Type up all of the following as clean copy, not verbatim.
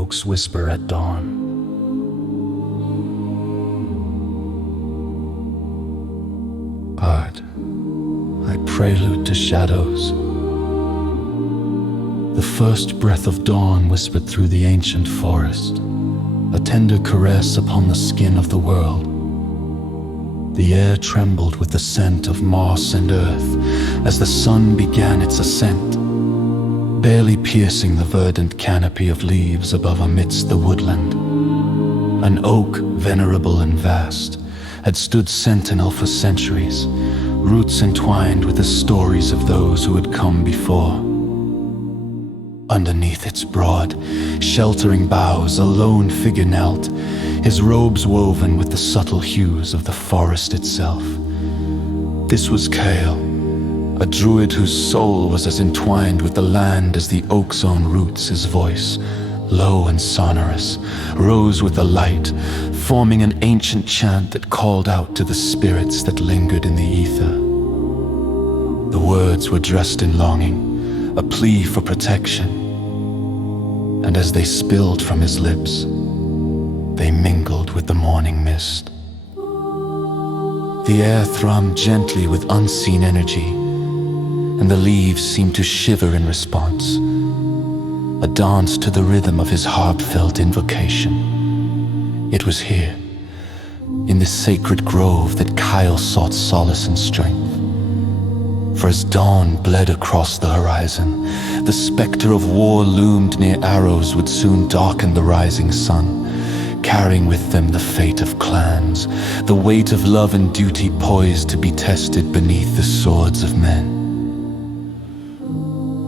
oaks whisper at dawn. Art, I prelude to shadows. The first breath of dawn whispered through the ancient forest, a tender caress upon the skin of the world. The air trembled with the scent of moss and earth as the sun began its ascent, barely piercing the verdant canopy of leaves above amidst the woodland. An oak, venerable and vast, had stood sentinel for centuries, roots entwined with the stories of those who had come before. Underneath its broad, sheltering boughs, a lone figure knelt, his robes woven with the subtle hues of the forest itself. This was Kale, a druid whose soul was as entwined with the land as the oak's own roots. His voice, low and sonorous, rose with the light, forming an ancient chant that called out to the spirits that lingered in the ether. The words were dressed in longing, a plea for protection, and as they spilled from his lips, they mingled with the morning mist. The air thrummed gently with unseen energy, and the leaves seemed to shiver in response, a dance to the rhythm of his heartfelt invocation. It was here, in this sacred grove, that Kyle sought solace and strength. For as dawn bled across the horizon, the specter of war loomed near arrows would soon darken the rising sun, carrying with them the fate of clans, the weight of love and duty poised to be tested beneath the swords of men.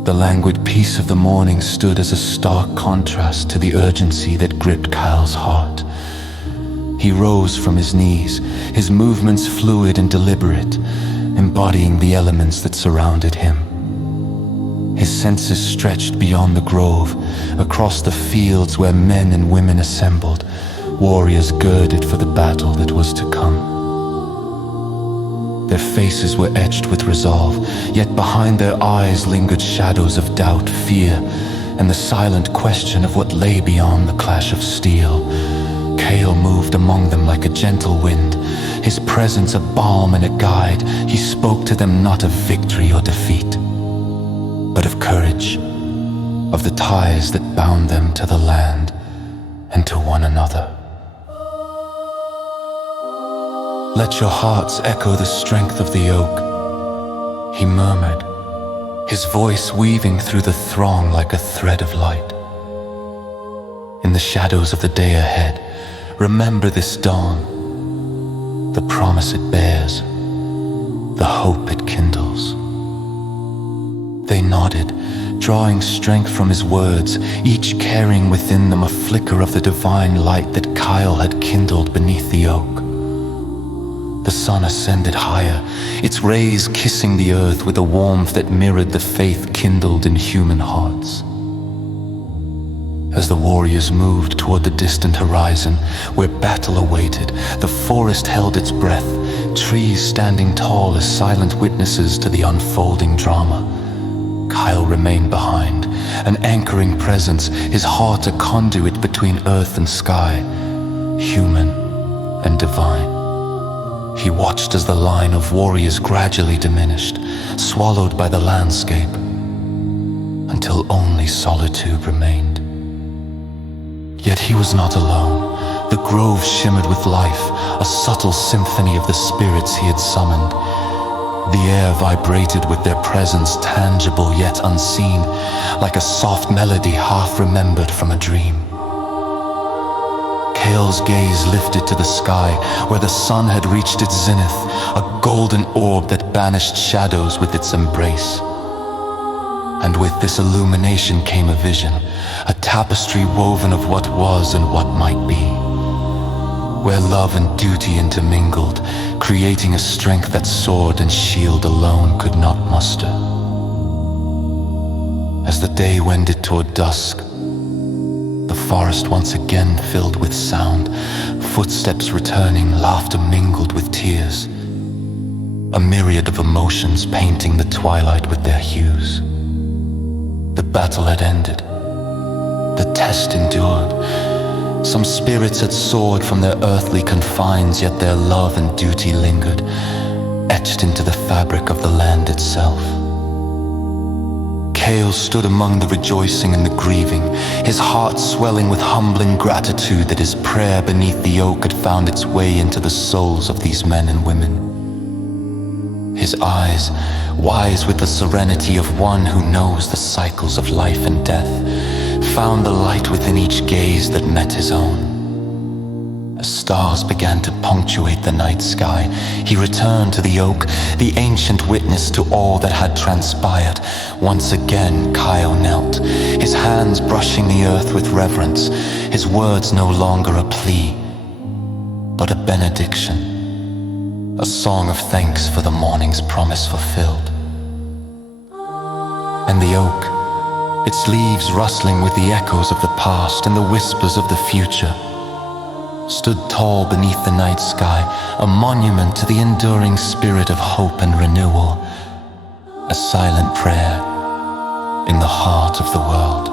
The languid peace of the morning stood as a stark contrast to the urgency that gripped Kyle's heart. He rose from his knees, his movements fluid and deliberate, embodying the elements that surrounded him. His senses stretched beyond the grove, across the fields where men and women assembled, warriors girded for the battle that was to come. Their faces were etched with resolve, yet behind their eyes lingered shadows of doubt, fear, and the silent question of what lay beyond the clash of steel. Kale moved among them like a gentle wind, his presence a balm and a guide. He spoke to them not of victory or defeat, but of courage, of the ties that bound them to the land and to one another. Let your hearts echo the strength of the oak, he murmured, his voice weaving through the throng like a thread of light. In the shadows of the day ahead, remember this dawn, the promise it bears, the hope it kindles. They nodded, drawing strength from his words, each carrying within them a flicker of the divine light that Kyle had kindled beneath the oak. The sun ascended higher, its rays kissing the earth with a warmth that mirrored the faith kindled in human hearts. As the warriors moved toward the distant horizon, where battle awaited, the forest held its breath, trees standing tall as silent witnesses to the unfolding drama. Kyle remained behind, an anchoring presence, his heart a conduit between earth and sky, human and divine. He watched as the line of warriors gradually diminished, swallowed by the landscape, until only solitude remained. Yet he was not alone. The grove shimmered with life, a subtle symphony of the spirits he had summoned. The air vibrated with their presence, tangible yet unseen, like a soft melody half remembered from a dream. Kale's gaze lifted to the sky, where the sun had reached its zenith, a golden orb that banished shadows with its embrace. And with this illumination came a vision, a tapestry woven of what was and what might be, where love and duty intermingled, creating a strength that sword and shield alone could not muster. As the day wended toward dusk, the forest once again filled with sound, footsteps returning, laughter mingled with tears, a myriad of emotions painting the twilight with their hues. The battle had ended. The test endured. Some spirits had soared from their earthly confines, yet their love and duty lingered, etched into the fabric of the land itself. Cale stood among the rejoicing and the grieving, his heart swelling with humbling gratitude that his prayer beneath the oak had found its way into the souls of these men and women. His eyes, wise with the serenity of one who knows the cycles of life and death, found the light within each gaze that met his own. As stars began to punctuate the night sky, he returned to the oak, the ancient witness to all that had transpired. Once again Kyle knelt, his hands brushing the earth with reverence, his words no longer a plea, but a benediction, a song of thanks for the morning's promise fulfilled. And the oak, its leaves rustling with the echoes of the past and the whispers of the future, stood tall beneath the night sky, a monument to the enduring spirit of hope and renewal, a silent prayer in the heart of the world.